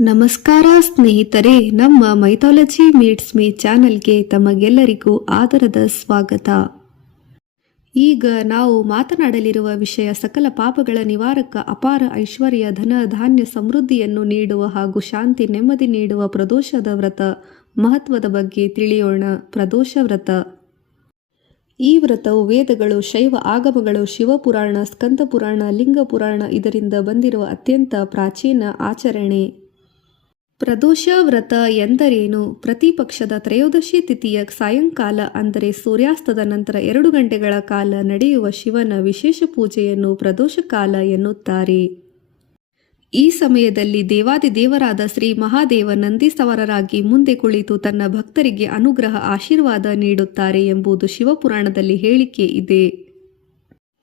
ನಮಸ್ಕಾರ ಸ್ನೇಹಿತರೆ, ನಮ್ಮ ಮೈಥಾಲಜಿ ಮೀಟ್ಸ್ ಮೀ ಚಾನೆಲ್ಗೆ ತಮಗೆಲ್ಲರಿಗೂ ಆದರದ ಸ್ವಾಗತ. ಈಗ ನಾವು ಮಾತನಾಡಲಿರುವ ವಿಷಯ ಸಕಲ ಪಾಪಗಳ ನಿವಾರಕ, ಅಪಾರ ಐಶ್ವರ್ಯ, ಧನ ಧಾನ್ಯ ಸಮೃದ್ಧಿಯನ್ನು ನೀಡುವ ಹಾಗೂ ಶಾಂತಿ ನೆಮ್ಮದಿ ನೀಡುವ ಪ್ರದೋಷದ ವ್ರತ ಮಹತ್ವದ ಬಗ್ಗೆ ತಿಳಿಯೋಣ. ಪ್ರದೋಷ ವ್ರತ. ಈ ವ್ರತವು ವೇದಗಳು, ಶೈವ ಆಗಮಗಳು, ಶಿವಪುರಾಣ, ಸ್ಕಂದ ಪುರಾಣ, ಲಿಂಗ ಪುರಾಣ ಇದರಿಂದ ಬಂದಿರುವ ಅತ್ಯಂತ ಪ್ರಾಚೀನ ಆಚರಣೆ. ಪ್ರದೋಷ ವ್ರತ ಎಂದರೇನು? ಪ್ರತಿ ಪಕ್ಷದ ತ್ರಯೋದಶಿ ತಿಥಿಯ ಸಾಯಂಕಾಲ ಅಂದರೆ ಸೂರ್ಯಾಸ್ತದ ನಂತರ 2 ಗಂಟೆಗಳ ಕಾಲ ನಡೆಯುವ ಶಿವನ ವಿಶೇಷ ಪೂಜೆಯನ್ನು ಪ್ರದೋಷ ಕಾಲ ಎನ್ನುತ್ತಾರೆ. ಈ ಸಮಯದಲ್ಲಿ ದೇವಾದಿದೇವರಾದ ಶ್ರೀ ಮಹಾದೇವ ನಂದೀಸವರರಾಗಿ ಮುಂದೆ ಕುಳಿತು ತನ್ನ ಭಕ್ತರಿಗೆ ಅನುಗ್ರಹ ಆಶೀರ್ವಾದ ನೀಡುತ್ತಾರೆ ಎಂಬುದು ಶಿವಪುರಾಣದಲ್ಲಿ ಹೇಳಿಕೆ ಇದೆ.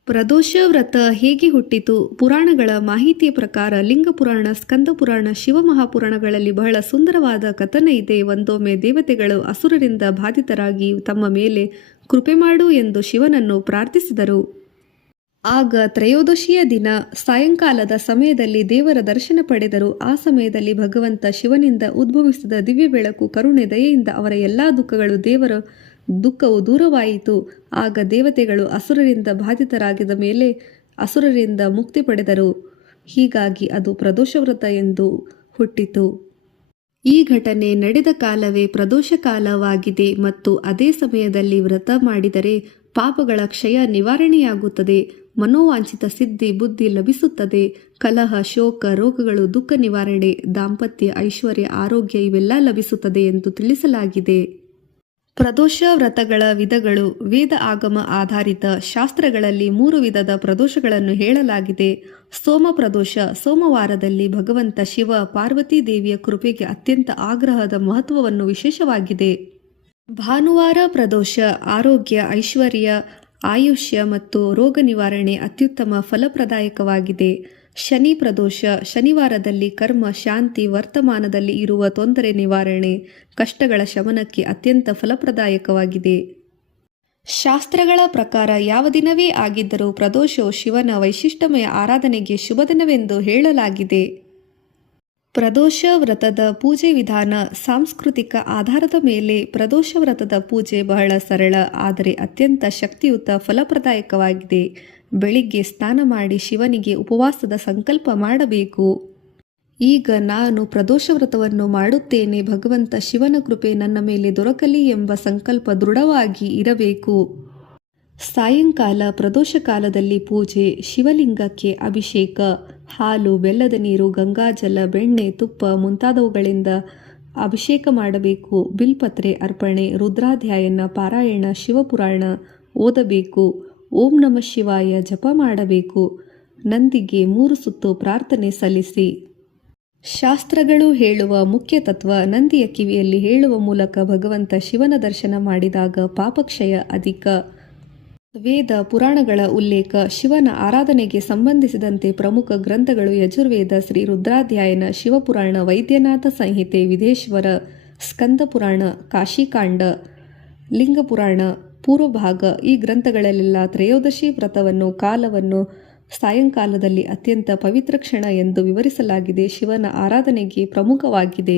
ಪ್ರದೋಷ ವ್ರತ ಹೇಗೆ ಹುಟ್ಟಿತು? ಪುರಾಣಗಳ ಮಾಹಿತಿಯ ಪ್ರಕಾರ ಲಿಂಗ ಪುರಾಣ, ಸ್ಕಂದ ಪುರಾಣ, ಶಿವ ಮಹಾಪುರಾಣಗಳಲ್ಲಿ ಬಹಳ ಸುಂದರವಾದ ಕಥನ ಇದೆ. ಒಂದೊಮ್ಮೆ ದೇವತೆಗಳು ಅಸುರರಿಂದ ಬಾಧಿತರಾಗಿ ತಮ್ಮ ಮೇಲೆ ಕೃಪೆ ಮಾಡು ಎಂದು ಶಿವನನ್ನು ಪ್ರಾರ್ಥಿಸಿದರು. ಆಗ ತ್ರಯೋದಶಿಯ ದಿನ ಸಾಯಂಕಾಲದ ಸಮಯದಲ್ಲಿ ದೇವರ ದರ್ಶನ ಪಡೆದರು. ಆ ಸಮಯದಲ್ಲಿ ಭಗವಂತ ಶಿವನಿಂದ ಉದ್ಭವಿಸಿದ ದಿವ್ಯ ಬೆಳಕು, ಕರುಣೆ, ದಯೆಯಿಂದ ಅವರ ಎಲ್ಲಾ ದುಃಖವು ದೂರವಾಯಿತು. ಆಗ ದೇವತೆಗಳು ಅಸುರರಿಂದ ಬಾಧಿತರಾಗಿದ ಮೇಲೆ ಅಸುರರಿಂದ ಮುಕ್ತಿ ಪಡೆದರು. ಹೀಗಾಗಿ ಅದು ಪ್ರದೋಷ ವ್ರತ ಎಂದು ಹುಟ್ಟಿತು. ಈ ಘಟನೆ ನಡೆದ ಕಾಲವೇ ಪ್ರದೋಷ ಕಾಲವಾಗಿದೆ ಮತ್ತು ಅದೇ ಸಮಯದಲ್ಲಿ ವ್ರತ ಮಾಡಿದರೆ ಪಾಪಗಳ ಕ್ಷಯ ನಿವಾರಣೆಯಾಗುತ್ತದೆ, ಮನೋವಾಂಛಿತ ಸಿದ್ಧಿ ಬುದ್ಧಿ ಲಭಿಸುತ್ತದೆ, ಕಲಹ, ಶೋಕ, ರೋಗಗಳು, ದುಃಖ ನಿವಾರಣೆ, ದಾಂಪತ್ಯ, ಐಶ್ವರ್ಯ, ಆರೋಗ್ಯ ಇವೆಲ್ಲ ಲಭಿಸುತ್ತದೆ ಎಂದು ತಿಳಿಸಲಾಗಿದೆ. ಪ್ರದೋಷ ವ್ರತಗಳ ವಿಧಗಳು. ವೇದ ಆಗಮ ಆಧಾರಿತ ಶಾಸ್ತ್ರಗಳಲ್ಲಿ 3 ವಿಧದ ಪ್ರದೋಷಗಳನ್ನು ಹೇಳಲಾಗಿದೆ. ಸೋಮ ಪ್ರದೋಷ. ಸೋಮವಾರದಲ್ಲಿ ಭಗವಂತ ಶಿವ ಪಾರ್ವತಿ ದೇವಿಯ ಕೃಪೆಗೆ ಅತ್ಯಂತ ಆಗ್ರಹದ ಮಹತ್ವವನ್ನು ವಿಶೇಷವಾಗಿದೆ. ಭಾನುವಾರ ಪ್ರದೋಷ. ಆರೋಗ್ಯ, ಐಶ್ವರ್ಯ, ಆಯುಷ್ಯ ಮತ್ತು ರೋಗ ನಿವಾರಣೆ ಅತ್ಯುತ್ತಮ ಫಲಪ್ರದಾಯಕವಾಗಿದೆ. ಶನಿ ಪ್ರದೋಷ. ಶನಿವಾರದಲ್ಲಿ ಕರ್ಮ ಶಾಂತಿ, ವರ್ತಮಾನದಲ್ಲಿ ಇರುವ ತೊಂದರೆ ನಿವಾರಣೆ, ಕಷ್ಟಗಳ ಶಮನಕ್ಕೆ ಅತ್ಯಂತ ಫಲಪ್ರದಾಯಕವಾಗಿದೆ. ಶಾಸ್ತ್ರಗಳ ಪ್ರಕಾರ ಯಾವ ದಿನವೇ ಆಗಿದ್ದರೂ ಪ್ರದೋಷವು ಶಿವನ ವೈಶಿಷ್ಟ್ಯಮಯ ಆರಾಧನೆಗೆ ಶುಭ ದಿನವೆಂದು ಹೇಳಲಾಗಿದೆ. ಪ್ರದೋಷ ವ್ರತದ ಪೂಜೆ ವಿಧಾನ. ಸಾಂಸ್ಕೃತಿಕ ಆಧಾರದ ಮೇಲೆ ಪ್ರದೋಷ ವ್ರತದ ಪೂಜೆ ಬಹಳ ಸರಳ ಆದರೆ ಅತ್ಯಂತ ಶಕ್ತಿಯುತ, ಫಲಪ್ರದಾಯಕವಾಗಿದೆ. ಬೆಳಿಗ್ಗೆ ಸ್ನಾನ ಮಾಡಿ ಶಿವನಿಗೆ ಉಪವಾಸದ ಸಂಕಲ್ಪ ಮಾಡಬೇಕು. ಈಗ ನಾನು ಪ್ರದೋಷ ವ್ರತವನ್ನು ಮಾಡುತ್ತೇನೆ, ಭಗವಂತ ಶಿವನ ಕೃಪೆ ನನ್ನ ಮೇಲೆ ದೊರಕಲಿ ಎಂಬ ಸಂಕಲ್ಪ ದೃಢವಾಗಿ ಇರಬೇಕು. ಸಾಯಂಕಾಲ ಪ್ರದೋಷ ಕಾಲದಲ್ಲಿ ಪೂಜೆ. ಶಿವಲಿಂಗಕ್ಕೆ ಅಭಿಷೇಕ. ಹಾಲು, ಬೆಲ್ಲದ ನೀರು, ಗಂಗಾಜಲ, ಬೆಣ್ಣೆ, ತುಪ್ಪ ಮುಂತಾದವುಗಳಿಂದ ಅಭಿಷೇಕ ಮಾಡಬೇಕು. ಬಿಲ್ಪತ್ರೆ ಅರ್ಪಣೆ, ರುದ್ರಾಧ್ಯಾಯನ ಪಾರಾಯಣ, ಶಿವಪುರಾಣ ಓದಬೇಕು. ಓಂ ನಮಃ ಶಿವಾಯ ಜಪ ಮಾಡಬೇಕು. ನಂದಿಗೆ 3 ಸುತ್ತು ಪ್ರಾರ್ಥನೆ ಸಲ್ಲಿಸಿ. ಶಾಸ್ತ್ರಗಳು ಹೇಳುವ ಮುಖ್ಯ ತತ್ವ. ನಂದಿಯ ಕಿವಿಯಲ್ಲಿ ಹೇಳುವ ಮೂಲಕ ಭಗವಂತ ಶಿವನ ದರ್ಶನ ಮಾಡಿದಾಗ ಪಾಪಕ್ಷಯ ಅಧಿಕ. ವೇದ ಪುರಾಣಗಳ ಉಲ್ಲೇಖ. ಶಿವನ ಆರಾಧನೆಗೆ ಸಂಬಂಧಿಸಿದಂತೆ ಪ್ರಮುಖ ಗ್ರಂಥಗಳು ಯಜುರ್ವೇದ, ಶ್ರೀ ರುದ್ರಾಧ್ಯಾಯನ, ಶಿವಪುರಾಣ, ವೈದ್ಯನಾಥ ಸಂಹಿತೆ, ವಿದೇಶ್ವರ, ಸ್ಕಂದ ಪುರಾಣ, ಕಾಶಿಕಾಂಡ, ಲಿಂಗ ಪುರಾಣ ಪೂರ್ವಭಾಗ. ಈ ಗ್ರಂಥಗಳಲ್ಲೆಲ್ಲ ತ್ರಯೋದಶಿ ವ್ರತವನ್ನು ಕಾಲವನ್ನು ಸಾಯಂಕಾಲದಲ್ಲಿ ಅತ್ಯಂತ ಪವಿತ್ರ ಕ್ಷಣ ಎಂದು ವಿವರಿಸಲಾಗಿದೆ. ಶಿವನ ಆರಾಧನೆಗೆ ಪ್ರಮುಖವಾಗಿದೆ.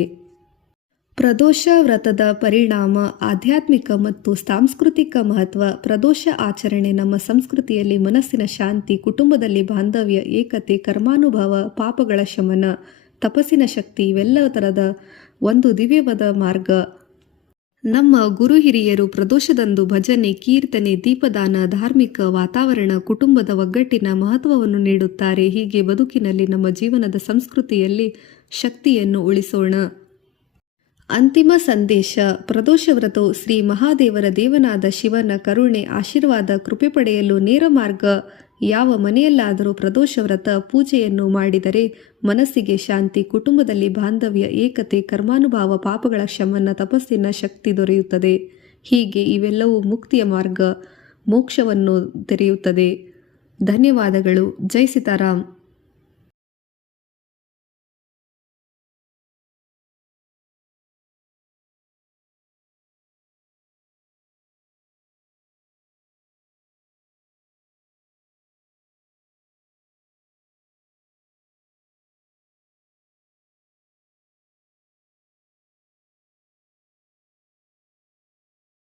ಪ್ರದೋಷ ವ್ರತದ ಪರಿಣಾಮ. ಆಧ್ಯಾತ್ಮಿಕ ಮತ್ತು ಸಾಂಸ್ಕೃತಿಕ ಮಹತ್ವ. ಪ್ರದೋಷ ಆಚರಣೆ ನಮ್ಮ ಸಂಸ್ಕೃತಿಯಲ್ಲಿ ಮನಸ್ಸಿನ ಶಾಂತಿ, ಕುಟುಂಬದಲ್ಲಿ ಬಾಂಧವ್ಯ, ಏಕತೆ, ಕರ್ಮಾನುಭವ, ಪಾಪಗಳ ಶಮನ, ತಪಸ್ಸಿನ ಶಕ್ತಿ ಇವೆಲ್ಲದರದ ಒಂದು ದಿವ್ಯವಾದ ಮಾರ್ಗ. ನಮ್ಮ ಗುರು ಹಿರಿಯರು ಪ್ರದೋಷದಂದು ಭಜನೆ, ಕೀರ್ತನೆ, ದೀಪದಾನ, ಧಾರ್ಮಿಕ ವಾತಾವರಣ, ಕುಟುಂಬದ ಒಗ್ಗಟ್ಟಿನ ಮಹತ್ವವನ್ನು ನೀಡುತ್ತಾರೆ. ಹೀಗೆ ಬದುಕಿನಲ್ಲಿ ನಮ್ಮ ಜೀವನದ ಸಂಸ್ಕೃತಿಯಲ್ಲಿ ಶಕ್ತಿಯನ್ನು ಉಳಿಸೋಣ. ಅಂತಿಮ ಸಂದೇಶ. ಪ್ರದೋಷ ವ್ರತವು ಶ್ರೀ ಮಹಾದೇವರ ದೇವನಾದ ಶಿವನ ಕರುಣೆ, ಆಶೀರ್ವಾದ, ಕೃಪೆ ಪಡೆಯಲು ನೇರ ಮಾರ್ಗ. ಯಾವ ಮನೆಯಲ್ಲಾದರೂ ಪ್ರದೋಷ ವ್ರತ ಪೂಜೆಯನ್ನು ಮಾಡಿದರೆ ಮನಸ್ಸಿಗೆ ಶಾಂತಿ, ಕುಟುಂಬದಲ್ಲಿ ಬಾಂಧವ್ಯ, ಏಕತೆ, ಕರ್ಮಾನುಭವ, ಪಾಪಗಳ ಶಮನ, ತಪಸ್ಸಿನ ಶಕ್ತಿ ದೊರೆಯುತ್ತದೆ. ಹೀಗೆ ಇವೆಲ್ಲವೂ ಮುಕ್ತಿಯ ಮಾರ್ಗ, ಮೋಕ್ಷವನ್ನು ತೆರೆಯುತ್ತದೆ. ಧನ್ಯವಾದಗಳು. ಜೈ ಸೀತಾರಾಮ್.